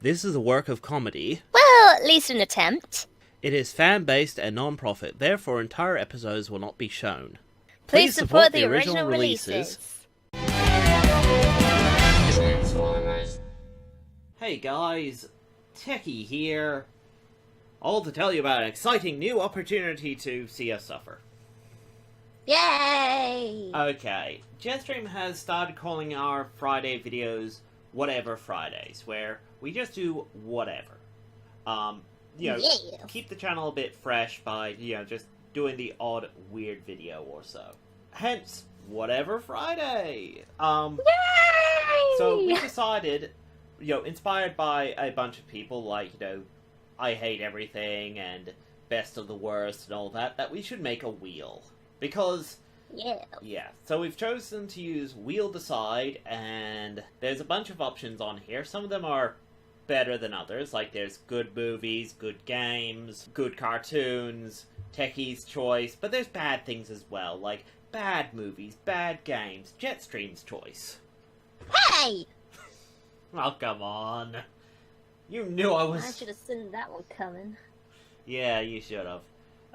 This is a work of comedy. Well, at least an attempt. It is fan-based and non-profit, therefore entire episodes will not be shown. Please support the original releases. Hey guys, Techie here. All to tell you about an exciting new opportunity to see us suffer. Yay! Okay, Jetstream has started calling our Friday videos Whatever Fridays, where we just do whatever. Keep the channel a bit fresh by, just doing the odd weird video or so. Hence, Whatever Friday! Yay! So we decided, inspired by a bunch of people like, I Hate Everything and Best of the Worst and all that, that we should make a wheel. Because, so we've chosen to use Wheel Decide, and there's a bunch of options on here. Some of them are better than others, like there's good movies, good games, good cartoons, Techie's Choice, but there's bad things as well, like bad movies, bad games, Jetstream's Choice. Hey! Oh, come on. You knew I should have seen that one coming. Yeah, you should have.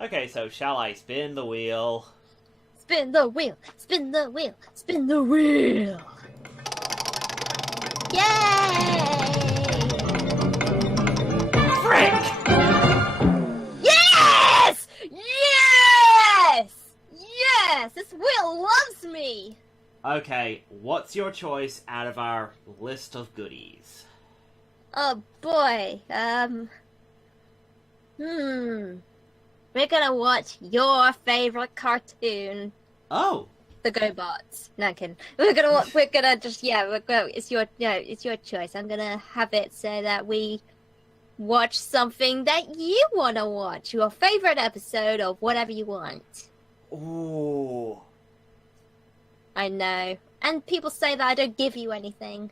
Okay, so shall I spin the wheel? Spin the wheel! Spin the wheel! Spin the wheel! Yay! Frick! Yes! Yes! Yes! This wheel loves me! Okay, what's your choice out of our list of goodies? Oh boy, we're gonna watch your favorite cartoon. Oh! The GoBots. No, I'm kidding. It's your choice. I'm gonna have it so that we watch something that you wanna watch. Your favorite episode of whatever you want. Ooh. I know. And people say that I don't give you anything.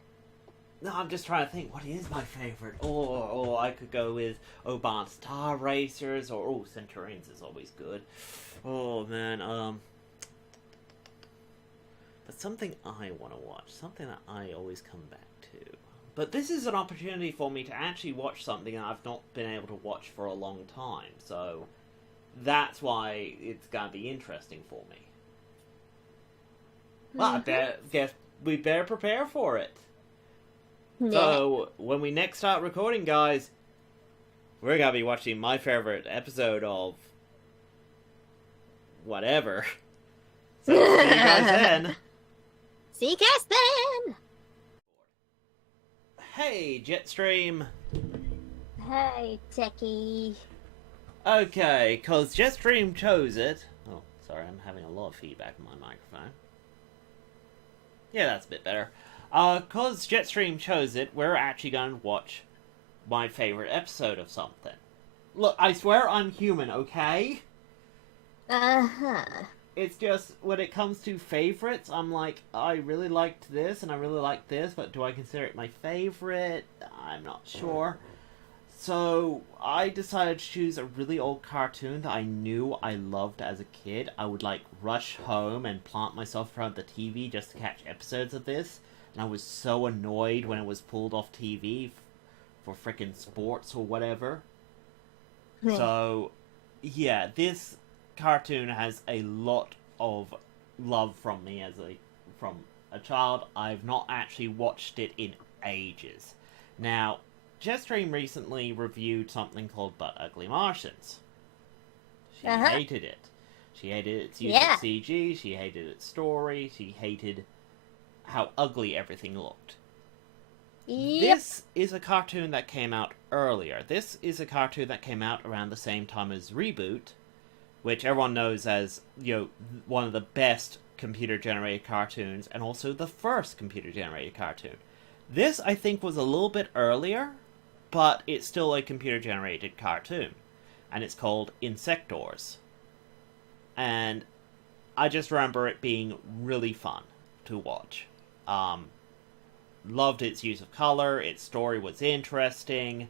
No, I'm just trying to think, what is my favorite? Oh, I could go with Oban Star Racers, or, Centurions is always good. Oh, man, but something I want to watch, something that I always come back to. But this is an opportunity for me to actually watch something that I've not been able to watch for a long time, so that's why it's going to be interesting for me. Well, I guess we better prepare for it. Yeah. So, when we next start recording, guys, we're gonna be watching my favorite episode of whatever. So, see you guys then. See you guys then. Hey, Jetstream. Hey, Techie. Okay, cause Jetstream chose it. Oh, sorry, I'm having a lot of feedback on my microphone. Yeah, that's a bit better. Cause Jetstream chose it, we're actually going to watch my favorite episode of something. Look, I swear I'm human, okay? Uh-huh. It's just, when it comes to favorites, I'm like, I really liked this, and I really liked this, but do I consider it my favorite? I'm not sure. So, I decided to choose a really old cartoon that I knew I loved as a kid. I would, rush home and plant myself in front of the TV just to catch episodes of this. And I was so annoyed when it was pulled off TV for frickin' sports or whatever. So, yeah, this cartoon has a lot of love from me from a child. I've not actually watched it in ages. Now, Jetstream recently reviewed something called But Ugly Martians. She hated it. She hated its use of CG, she hated its story, she hated how ugly everything looked. Yep. This is a cartoon that came out earlier. This is a cartoon that came out around the same time as Reboot, which everyone knows as, one of the best computer-generated cartoons, and also the first computer-generated cartoon. This, I think, was a little bit earlier, but it's still a computer-generated cartoon, and it's called Insektors. And I just remember it being really fun to watch. Loved its use of color, its story was interesting.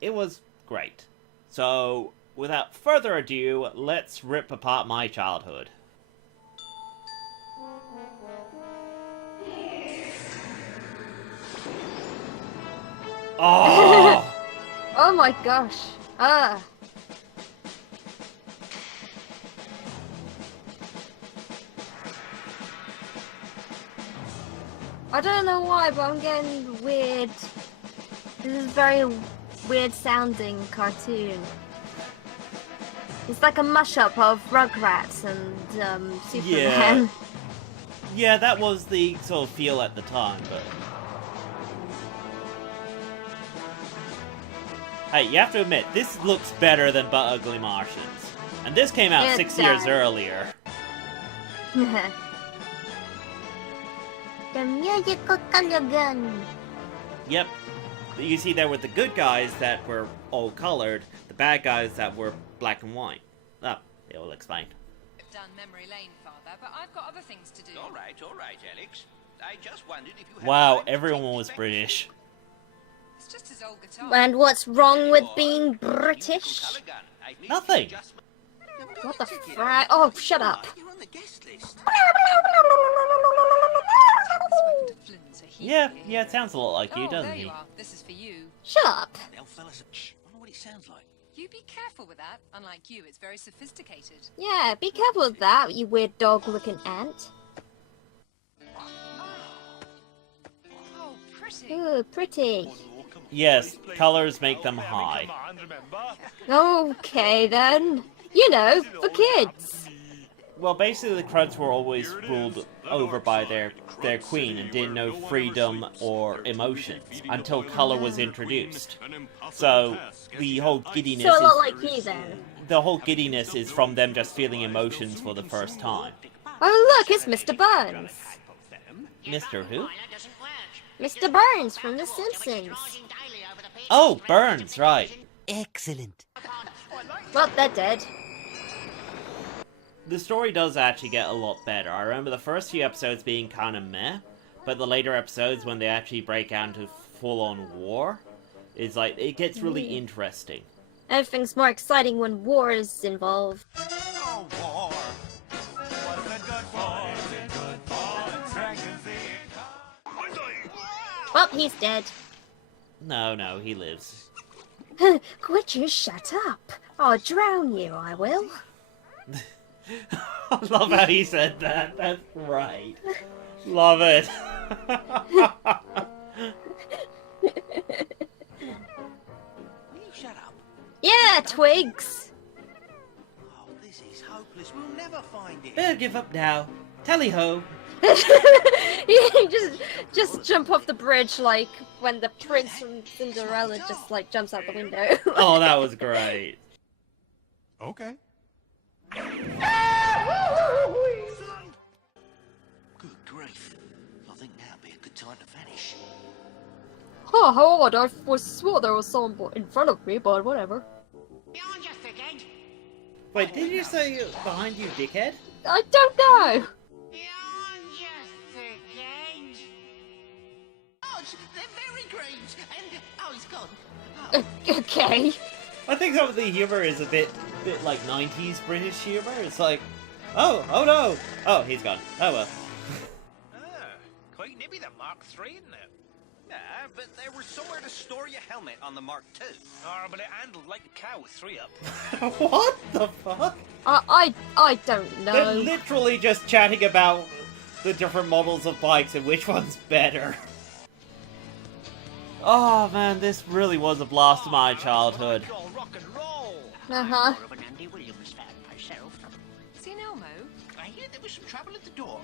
It was great. So, without further ado, let's rip apart my childhood. Oh! Oh my gosh. Ah. I don't know why, but I'm getting weird. This is a very weird sounding cartoon. It's like a mashup of Rugrats and Superman. Yeah, that was the sort of feel at the time, but... Hey, you have to admit, this looks better than But Ugly Martians. And this came out 6 years earlier. The musical color gun. Yep. You see, there were the good guys that were all colored, the bad guys that were black and white. Oh, it will explain. Done memory lane, Father, but I've got other things to do. All right, Alex. I just wondered if you had Wow, time to everyone take was this British. It's just his old guitar. And what's wrong with Or being musical British? colour gun. I've made Nothing. the adjustment. What the frick? Oh, shut up. You're on the guest list. Yeah, it sounds a lot like you, Oh, doesn't there you he? are. This is for you. Shut up. Now, fellas, shh. I wonder what it sounds like. You be careful with that. Unlike you, it's very sophisticated. Yeah, be careful with that, you weird dog-looking ant. Oh, pretty. Ooh, pretty. Yes, colors make them high. Okay then. You know, for kids. Well, basically the Cruds were always ruled over by their queen and didn't know freedom or emotions until color was introduced. So the whole giddiness So a lot is, like you then. the whole giddiness is from them just feeling emotions for the first time. Oh look, it's Mr. Burns. Mr. Who? Mr. Burns from The Simpsons. Oh, Burns, right. Excellent. Well, they're dead. The story does actually get a lot better. I remember the first few episodes being kind of meh, but the later episodes when they actually break out into full-on war, is like, it gets really interesting. Everything's more exciting when war is involved. Oh, war. What's it good for? Well, he's dead. No, he lives. Could you shut up? I'll drown you, I will. I love how he said that. That's right. Love it. Will you shut up? Yeah, Twigs. Oh, this is hopeless. We'll never find it. Better give up now. Tally-ho. You just jump off the bridge like when the prince from Cinderella just like jumps out the window. Oh, that was great. Okay. Good grief. I think now'd be a good time to vanish. Oh, how odd. I swore there was someone in front of me, but whatever. Wait, did you say behind you, dickhead? I don't know. Oh, they're very great. And, oh, he's gone. Okay. I think some of the humor is a bit like 90s British humor. It's like, oh no. Oh, he's gone. Oh well. Quite nippy, the Mark III, isn't it? Yeah, but there was somewhere to store your helmet on the Mark II. Oh, but it handled like a cow with 3 up. What the fuck? I don't They're know. literally just chatting about the different models of bikes and which one's better. Oh man, this really was a blast of my childhood. Rock and roll. Uh-huh. Seen Elmo? I hear there was some trouble at the door.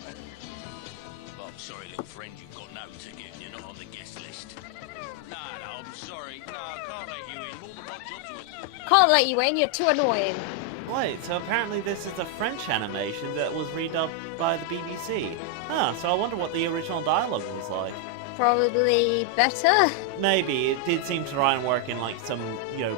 I'm sorry, little friend, you've got no ticket and you're not on the guest list. No, I'm sorry. No, I can't let you in. More than one job to it. Can't let you in, you're too annoying. Wait, so apparently this is a French animation that was redubbed by the BBC. Huh, so I wonder what the original dialogue was like. Probably better. Maybe, it did seem to try and work in like some,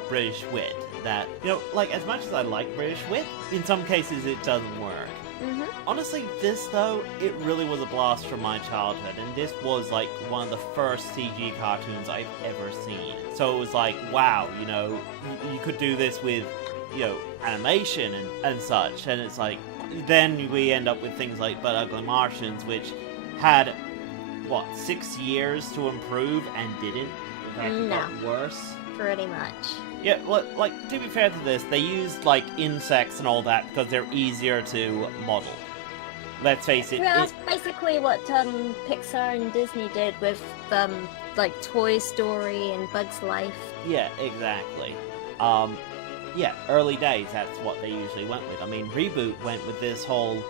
British wit. That, like as much as I like British wit, in some cases it doesn't work. Mm-hmm. Honestly, this though, it really was a blast from my childhood, and this was like one of the first CG cartoons I've ever seen. So it was like, wow, you could do this with, animation and such, and it's like, then we end up with things like But Ugly Martians, which had, 6 years to improve and didn't? In fact, it got worse. Pretty much. Yeah, like, to be fair to this, they used, like, insects and all that because they're easier to model. Let's face it. Well, that's basically what Pixar and Disney did with, like, Toy Story and Bug's Life. Yeah, exactly. Yeah, early days, that's what they usually went with. I mean, Reboot went with this whole,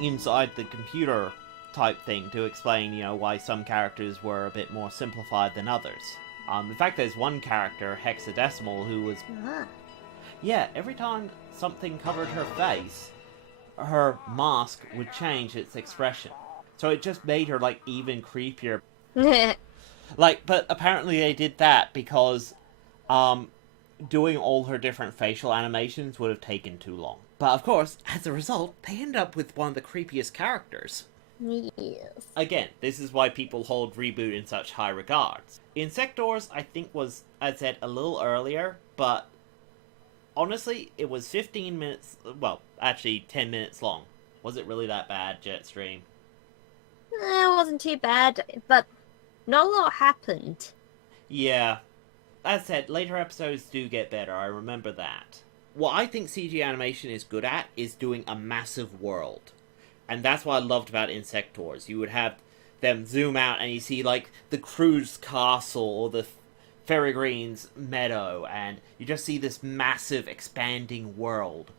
inside the computer type thing to explain, you know, why some characters were a bit more simplified than others. In fact, there's one character, Hexadecimal, who was... Yeah, every time something covered her face, her mask would change its expression. So it just made her, like, even creepier. Like, but apparently they did that because, doing all her different facial animations would have taken too long. But of course, as a result, they end up with one of the creepiest characters. Yes. Again, this is why people hold Reboot in such high regards. Insektors, I think, was, as I said, a little earlier, but honestly, it was 15 minutes, well, actually 10 minutes long. Was it really that bad, Jetstream? It wasn't too bad, but not a lot happened. Yeah. As I said, later episodes do get better, I remember that. What I think CG animation is good at is doing a massive world. And that's what I loved about Insektors. You would have them zoom out and you see, like, the crew's castle or the Ferrigreens meadow, and you just see this massive expanding world.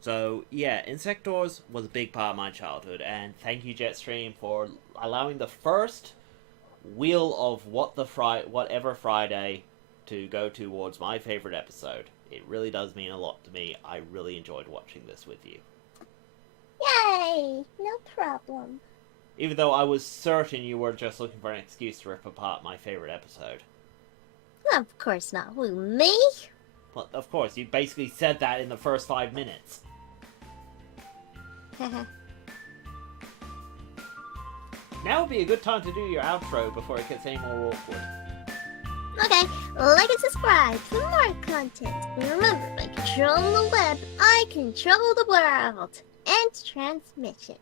So, yeah, Insektors was a big part of my childhood, and thank you, Jetstream, for allowing the first wheel of Whatever Friday to go towards my favorite episode. It really does mean a lot to me. I really enjoyed watching this with you. Yay! No problem. Even though I was certain you were just looking for an excuse to rip apart my favorite episode. Of course not. Who, me? Well, of course, you basically said that in the first 5 minutes. Now would be a good time to do your outro before it gets any more awkward. Okay, like and subscribe for more content. And remember, by controlling the web, I control the world. And transmission.